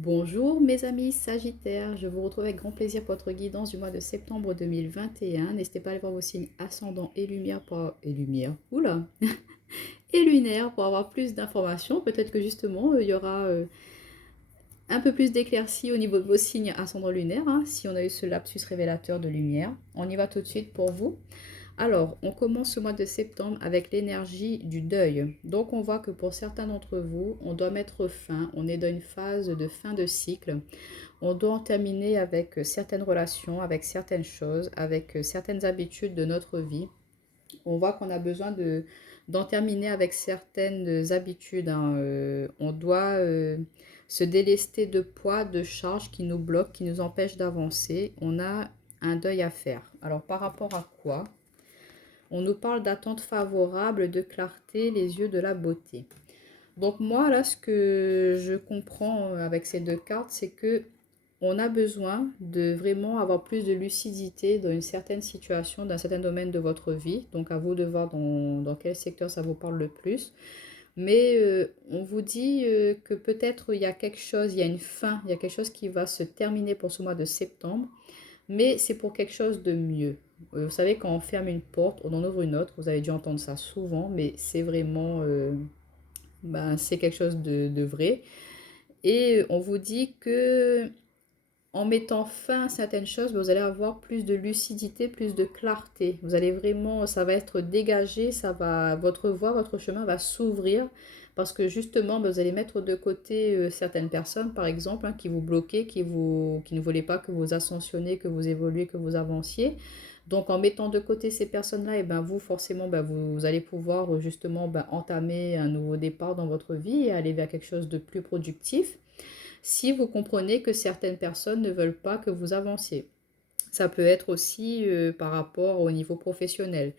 Bonjour mes amis Sagittaires, je vous retrouve avec grand plaisir pour votre guidance du mois de septembre 2021. N'hésitez pas à aller voir vos signes ascendant et lumière oula, et lunaire pour avoir plus d'informations. Peut-être que justement il y aura un peu plus d'éclaircie au niveau de vos signes ascendant lunaire, hein, si on a eu ce lapsus révélateur de lumière. On y va tout de suite pour vous. Alors, on commence ce mois de septembre avec l'énergie du deuil. Donc, on voit que pour certains d'entre vous, on doit mettre fin. On est dans une phase de fin de cycle. On doit en terminer avec certaines relations, avec certaines choses, avec certaines habitudes de notre vie. On voit qu'on a besoin d'en terminer avec certaines habitudes, hein. On doit se délester de poids, de charges qui nous bloquent, qui nous empêchent d'avancer. On a un deuil à faire. Alors, par rapport à quoi? On nous parle d'attente favorable, de clarté, les yeux de la beauté. Donc moi, là, ce que je comprends avec ces deux cartes, c'est que on a besoin de vraiment avoir plus de lucidité dans une certaine situation, dans un certain domaine de votre vie. Donc à vous de voir dans quel secteur ça vous parle le plus. Mais on vous dit que peut-être il y a quelque chose, il y a une fin, il y a quelque chose qui va se terminer pour ce mois de septembre, mais c'est pour quelque chose de mieux. Vous savez, quand on ferme une porte, on en ouvre une autre. Vous avez dû entendre ça souvent, mais c'est vraiment, c'est quelque chose de vrai. Et on vous dit que en mettant fin à certaines choses, vous allez avoir plus de lucidité, plus de clarté. Vous allez vraiment, ça va être dégagé, votre voie, votre chemin va s'ouvrir parce que justement, vous allez mettre de côté certaines personnes, par exemple, hein, qui vous bloquaient, qui ne voulaient pas que vous ascensionniez, que vous évoluiez, que vous avanciez. Donc, en mettant de côté ces personnes-là, et ben vous, forcément, vous allez pouvoir justement entamer un nouveau départ dans votre vie et aller vers quelque chose de plus productif si vous comprenez que certaines personnes ne veulent pas que vous avanciez. Ça peut être aussi par rapport au niveau professionnel.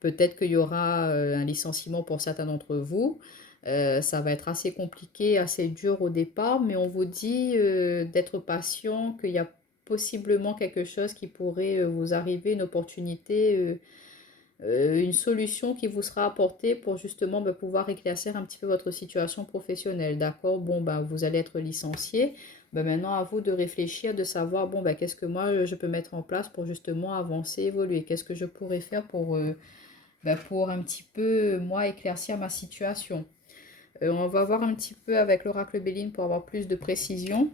Peut-être qu'il y aura un licenciement pour certains d'entre vous. Ça va être assez compliqué, assez dur au départ, mais on vous dit d'être patient, qu'il y a possiblement quelque chose qui pourrait vous arriver, une opportunité, une solution qui vous sera apportée pour justement pouvoir éclaircir un petit peu votre situation professionnelle. D'accord? Bon, vous allez être licencié. Maintenant, à vous de réfléchir, de savoir, bon, qu'est-ce que moi, je peux mettre en place pour justement avancer, évoluer. Qu'est-ce que je pourrais faire pour un petit peu, moi, éclaircir ma situation. On va voir un petit peu avec l'oracle Béline pour avoir plus de précision.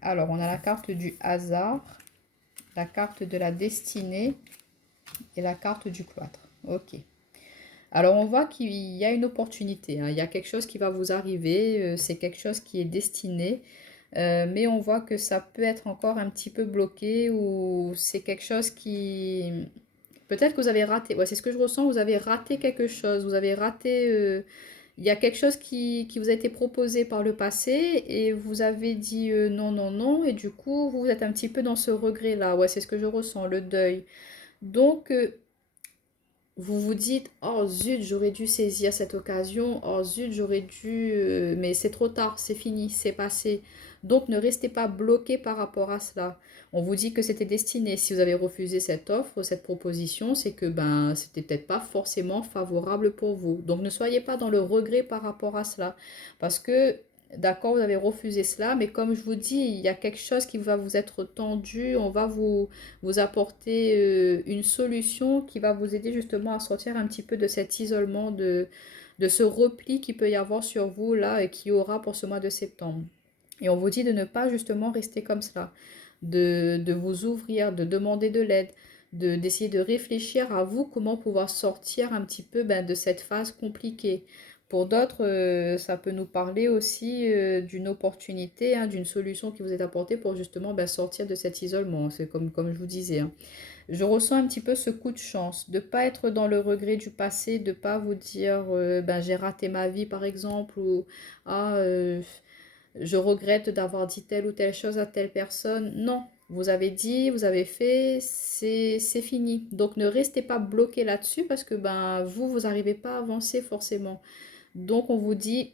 Alors, on a la carte du hasard, la carte de la destinée et la carte du cloître. Ok. Alors on voit qu'il y a une opportunité, hein. Il y a quelque chose qui va vous arriver, c'est quelque chose qui est destiné, mais on voit que ça peut être encore un petit peu bloqué ou c'est quelque chose qui... Peut-être que vous avez raté, ouais, c'est ce que je ressens, vous avez raté quelque chose, vous avez raté... il y a quelque chose qui vous a été proposé par le passé et vous avez dit non, non, non, et du coup vous êtes un petit peu dans ce regret-là, ouais, c'est ce que je ressens, le deuil. Donc, vous vous dites, oh zut, j'aurais dû saisir cette occasion, oh zut, j'aurais dû, mais c'est trop tard, c'est fini, c'est passé. Donc ne restez pas bloqué par rapport à cela. On vous dit que c'était destiné. Si vous avez refusé cette offre, cette proposition, c'est que c'était peut-être pas forcément favorable pour vous. Donc ne soyez pas dans le regret par rapport à cela. Parce que d'accord, vous avez refusé cela, mais comme je vous dis, il y a quelque chose qui va vous être tendu, on va vous apporter une solution qui va vous aider justement à sortir un petit peu de cet isolement, de ce repli qu'il peut y avoir sur vous là et qui y aura pour ce mois de septembre. Et on vous dit de ne pas justement rester comme cela, de vous ouvrir, de demander de l'aide, d'essayer de réfléchir à vous comment pouvoir sortir un petit peu de cette phase compliquée. Pour d'autres, ça peut nous parler aussi d'une opportunité, hein, d'une solution qui vous est apportée pour justement sortir de cet isolement. C'est comme je vous disais, hein. Je ressens un petit peu ce coup de chance, de ne pas être dans le regret du passé, de ne pas vous dire j'ai raté ma vie par exemple, ou ah, je regrette d'avoir dit telle ou telle chose à telle personne. Non, vous avez dit, vous avez fait, c'est fini. Donc ne restez pas bloqué là-dessus parce que vous n'arrivez pas à avancer forcément. Donc on vous dit,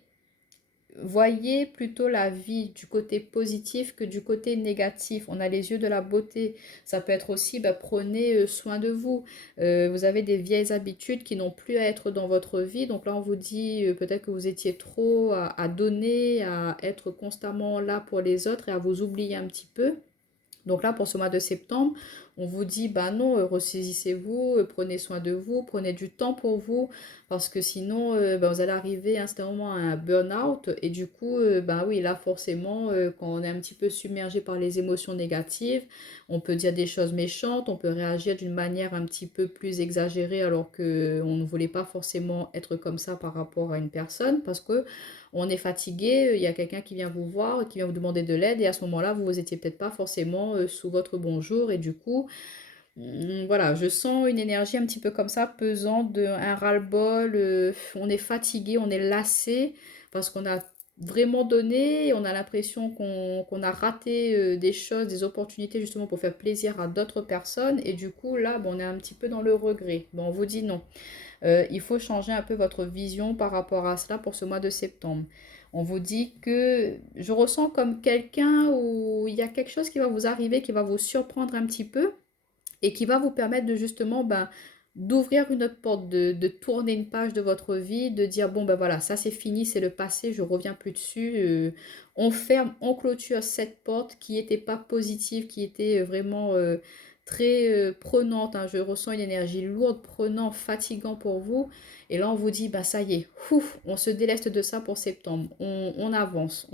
voyez plutôt la vie du côté positif que du côté négatif. On a les yeux de la beauté. Ça peut être aussi, bah, prenez soin de vous. Vous avez des vieilles habitudes qui n'ont plus à être dans votre vie. Donc là, on vous dit peut-être que vous étiez trop à donner, à être constamment là pour les autres et à vous oublier un petit peu. Donc là, pour ce mois de septembre, on vous dit, bah non, ressaisissez-vous, prenez soin de vous, prenez du temps pour vous, parce que sinon, bah, vous allez arriver à un certain moment à un burn-out. Et du coup, bah oui, là, forcément, quand on est un petit peu submergé par les émotions négatives, on peut dire des choses méchantes, on peut réagir d'une manière un petit peu plus exagérée, alors que on ne voulait pas forcément être comme ça par rapport à une personne, parce que on est fatigué, il y a quelqu'un qui vient vous voir, qui vient vous demander de l'aide, et à ce moment-là, vous n'étiez peut-être pas forcément sous votre bonjour, et du coup, voilà, je sens une énergie un petit peu comme ça, pesante, un ras-le-bol, on est fatigué, on est lassé, parce qu'on a vraiment donné, et on a l'impression qu'on a raté des choses, des opportunités justement pour faire plaisir à d'autres personnes, et du coup, là, bon, on est un petit peu dans le regret. Bon, on vous dit non. Il faut changer un peu votre vision par rapport à cela pour ce mois de septembre. On vous dit que je ressens comme quelqu'un où il y a quelque chose qui va vous arriver, qui va vous surprendre un petit peu et qui va vous permettre de justement ben, d'ouvrir une autre porte, de tourner une page de votre vie, de dire bon ben voilà, ça c'est fini, c'est le passé, je reviens plus dessus. On ferme, on clôture cette porte qui n'était pas positive, qui était vraiment très prenante, hein. Je ressens une énergie lourde, prenante, fatigant pour vous. Et là on vous dit bah ça y est, ouf, on se déleste de ça pour septembre. On avance,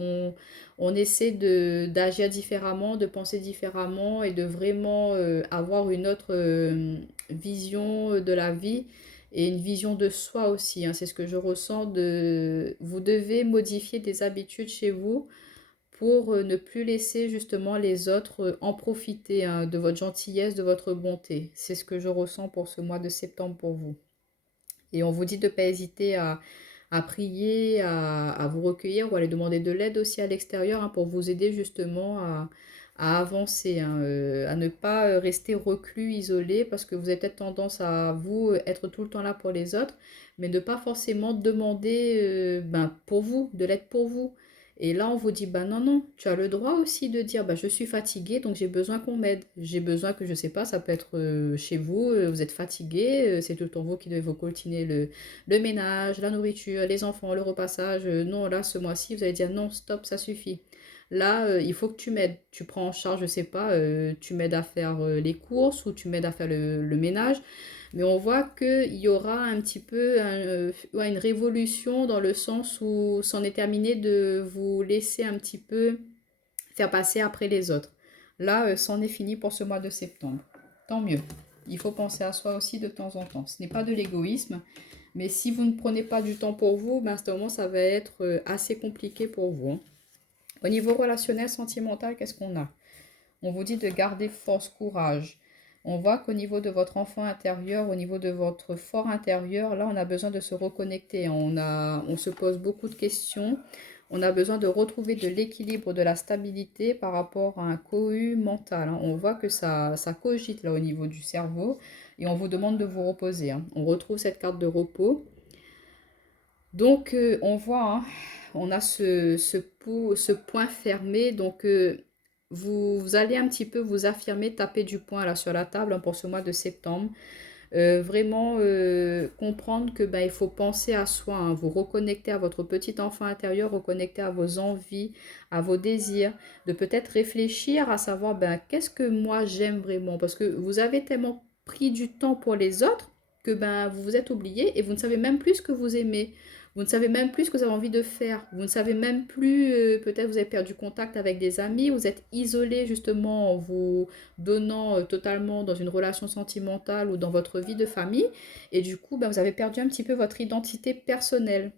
on essaie d'agir différemment, de penser différemment et de vraiment avoir une autre vision de la vie et une vision de soi aussi, hein. C'est ce que je ressens vous devez modifier des habitudes chez vous pour ne plus laisser justement les autres en profiter, hein, de votre gentillesse, de votre bonté. C'est ce que je ressens pour ce mois de septembre pour vous. Et on vous dit de ne pas hésiter à prier, à vous recueillir ou à aller demander de l'aide aussi à l'extérieur, hein, pour vous aider justement à avancer, hein, à ne pas rester reclus, isolé, parce que vous avez peut-être tendance à vous être tout le temps là pour les autres, mais ne pas forcément demander ben, pour vous, de l'aide pour vous. Et là, on vous dit, bah non, non, tu as le droit aussi de dire, bah je suis fatigué, donc j'ai besoin qu'on m'aide. J'ai besoin que, je sais pas, ça peut être chez vous, vous êtes fatigué, c'est tout le temps vous qui devez vous coltiner le ménage, la nourriture, les enfants, le repassage. Non, là, ce mois-ci, vous allez dire, non, stop, ça suffit. Là, il faut que tu m'aides. Tu prends en charge, je sais pas, tu m'aides à faire les courses ou tu m'aides à faire le ménage. Mais on voit qu'il y aura un petit peu ouais, une révolution dans le sens où c'en est terminé de vous laisser un petit peu faire passer après les autres. Là, c'en est fini pour ce mois de septembre. Tant mieux. Il faut penser à soi aussi de temps en temps. Ce n'est pas de l'égoïsme, mais si vous ne prenez pas du temps pour vous, ben à ce moment, ça va être assez compliqué pour vous, hein. Au niveau relationnel, sentimental, qu'est-ce qu'on a? On vous dit de garder force, courage. On voit qu'au niveau de votre enfant intérieur, au niveau de votre fort intérieur, là, on a besoin de se reconnecter. On se pose beaucoup de questions. On a besoin de retrouver de l'équilibre, de la stabilité par rapport à un cohue mental, hein. On voit que ça cogite là au niveau du cerveau et on vous demande de vous reposer, hein. On retrouve cette carte de repos. Donc, on voit, hein, on a ce point fermé. Donc, vous allez un petit peu vous affirmer, taper du poing là sur la table, hein, pour ce mois de septembre. Vraiment comprendre que ben, il faut penser à soi, hein, vous reconnecter à votre petit enfant intérieur, reconnecter à vos envies, à vos désirs, de peut-être réfléchir à savoir ben, qu'est-ce que moi j'aime vraiment. Parce que vous avez tellement pris du temps pour les autres que ben, vous vous êtes oublié et vous ne savez même plus ce que vous aimez. Vous ne savez même plus ce que vous avez envie de faire. Vous ne savez même plus, peut-être vous avez perdu contact avec des amis, vous êtes isolé justement en vous donnant totalement dans une relation sentimentale ou dans votre vie de famille. Et du coup, ben, vous avez perdu un petit peu votre identité personnelle.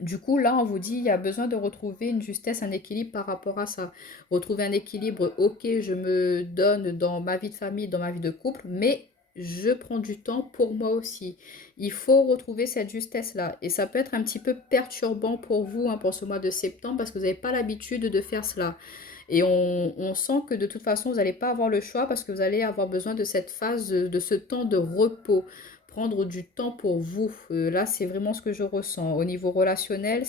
Du coup, là, on vous dit, il y a besoin de retrouver une justesse, un équilibre par rapport à ça. Retrouver un équilibre, ok, je me donne dans ma vie de famille, dans ma vie de couple, mais je prends du temps pour moi aussi. Il faut retrouver cette justesse-là. Et ça peut être un petit peu perturbant pour vous, hein, pour ce mois de septembre, parce que vous n'avez pas l'habitude de faire cela. Et on sent que de toute façon, vous n'allez pas avoir le choix parce que vous allez avoir besoin de cette phase, de ce temps de repos prendre du temps pour vous. Là, c'est vraiment ce que je ressens. Au niveau relationnel,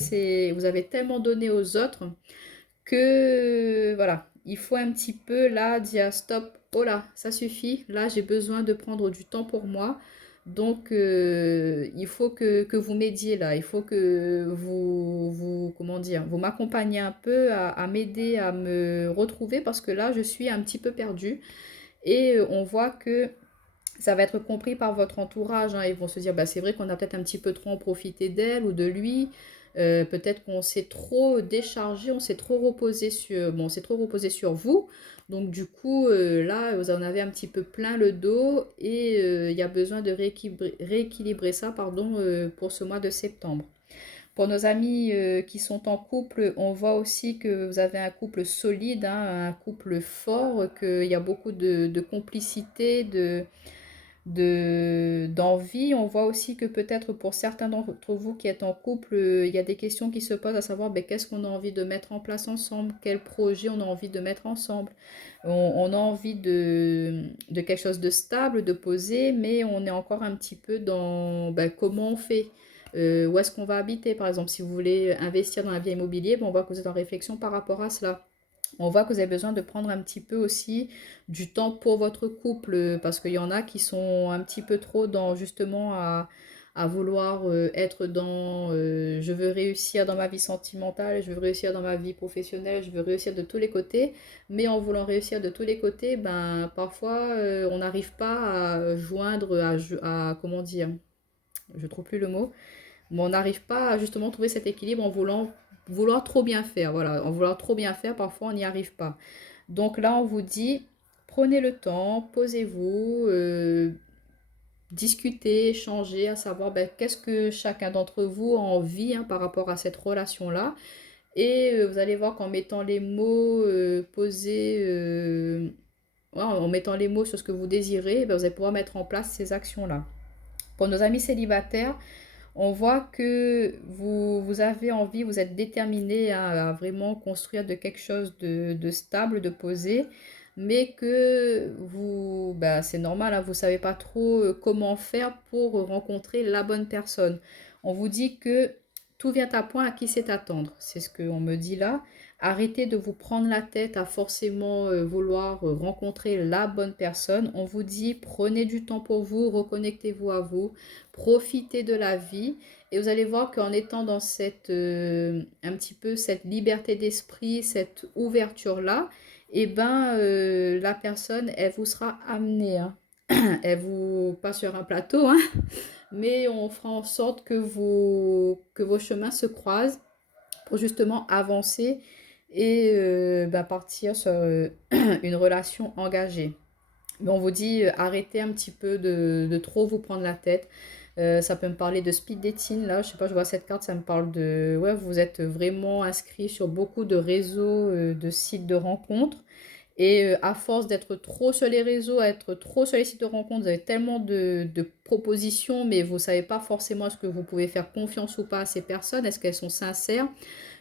vous avez tellement donné aux autres que voilà, il faut un petit peu là dire stop, oh là, ça suffit, là j'ai besoin de prendre du temps pour moi. Donc il faut que vous m'aidiez là, il faut que comment dire, vous m'accompagnez un peu à m'aider à me retrouver parce que là je suis un petit peu perdue et on voit que ça va être compris par votre entourage, hein. Ils vont se dire, bah, c'est vrai qu'on a peut-être un petit peu trop en profité d'elle ou de lui. Peut-être qu'on s'est trop déchargé, on s'est trop reposé sur, bon, on s'est trop reposé sur vous. Donc du coup, là, vous en avez un petit peu plein le dos et il y a besoin de rééquilibrer ça, pardon, pour ce mois de septembre. Pour nos amis qui sont en couple, on voit aussi que vous avez un couple solide, hein, un couple fort, qu'il y a beaucoup de complicité, d'envie. On voit aussi que peut-être pour certains d'entre vous qui êtes en couple, il y a des questions qui se posent à savoir ben, qu'est-ce qu'on a envie de mettre en place ensemble, quel projet on a envie de mettre ensemble. On a envie de quelque chose de stable, de posé, mais on est encore un petit peu dans ben, comment on fait. Où est-ce qu'on va habiter, par exemple, si vous voulez investir dans un bien immobilier, ben, on voit que vous êtes en réflexion par rapport à cela. On voit que vous avez besoin de prendre un petit peu aussi du temps pour votre couple parce qu'il y en a qui sont un petit peu trop dans justement à vouloir être dans je veux réussir dans ma vie sentimentale, je veux réussir dans ma vie professionnelle, je veux réussir de tous les côtés, mais en voulant réussir de tous les côtés, ben parfois on n'arrive pas à joindre, comment dire, je trouve plus le mot, mais on n'arrive pas à justement trouver cet équilibre en vouloir trop bien faire. Voilà, en vouloir trop bien faire, parfois on n'y arrive pas. Donc là, on vous dit, prenez le temps, posez-vous, discutez, échangez, à savoir ben, qu'est-ce que chacun d'entre vous a envie hein, par rapport à cette relation-là. Et vous allez voir qu'en mettant les mots posés, ouais, en mettant les mots sur ce que vous désirez, ben, vous allez pouvoir mettre en place ces actions-là. Pour nos amis célibataires, on voit que vous avez envie, vous êtes déterminé à vraiment construire de quelque chose de stable, de posé, mais que vous, bah, c'est normal, hein, vous ne savez pas trop comment faire pour rencontrer la bonne personne. On vous dit que tout vient à point à qui sait attendre. C'est ce qu'on me dit là. Arrêtez de vous prendre la tête à forcément vouloir rencontrer la bonne personne. On vous dit prenez du temps pour vous, reconnectez-vous à vous, profitez de la vie et vous allez voir qu'en étant dans cette un petit peu cette liberté d'esprit, cette ouverture là, et ben la personne elle vous sera amenée, hein. Elle vous pas sur un plateau, hein, mais on fera en sorte que vos chemins se croisent pour justement avancer et bah, partir sur une relation engagée. Mais on vous dit arrêtez un petit peu de trop vous prendre la tête. Ça peut me parler de speed dating, là, je sais pas, je vois cette carte, ça me parle de... Ouais, vous êtes vraiment inscrit sur beaucoup de réseaux, de sites de rencontres. Et à force d'être trop sur les réseaux, à être trop sur les sites de rencontres, vous avez tellement de propositions, mais vous ne savez pas forcément est-ce que vous pouvez faire confiance ou pas à ces personnes, est-ce qu'elles sont sincères.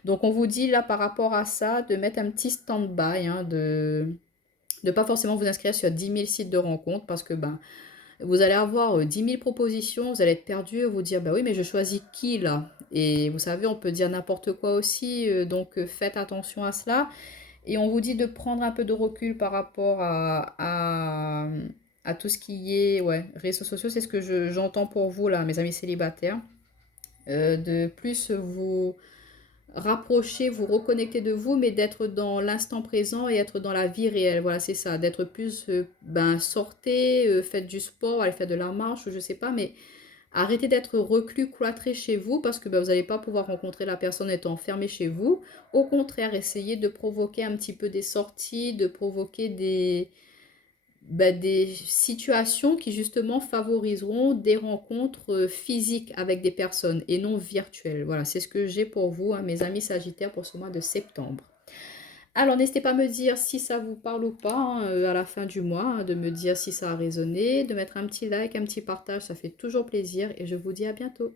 Donc on vous dit là par rapport à ça de mettre un petit stand-by, hein, de ne pas forcément vous inscrire sur 10 000 sites de rencontres parce que ben, vous allez avoir 10 000 propositions, vous allez être perdu et vous dire bah oui mais je choisis qui là. Et vous savez on peut dire n'importe quoi aussi, donc faites attention à cela. Et on vous dit de prendre un peu de recul par rapport à tout ce qui est ouais, réseaux sociaux. C'est ce que j'entends pour vous, là, mes amis célibataires. De plus vous rapprocher, vous reconnecter de vous, mais d'être dans l'instant présent et être dans la vie réelle. Voilà, c'est ça. D'être plus, ben, sortez, faites du sport, allez faire de la marche, ou je sais pas, mais arrêtez d'être reclus, cloîtré chez vous parce que ben, vous n'allez pas pouvoir rencontrer la personne étant enfermée chez vous. Au contraire, essayez de provoquer un petit peu des sorties, de provoquer ben, des situations qui justement favoriseront des rencontres physiques avec des personnes et non virtuelles. Voilà, c'est ce que j'ai pour vous, hein, mes amis Sagittaires, pour ce mois de septembre. Alors, n'hésitez pas à me dire si ça vous parle ou pas hein, à la fin du mois, hein, de me dire si ça a résonné, de mettre un petit like, un petit partage, ça fait toujours plaisir et je vous dis à bientôt.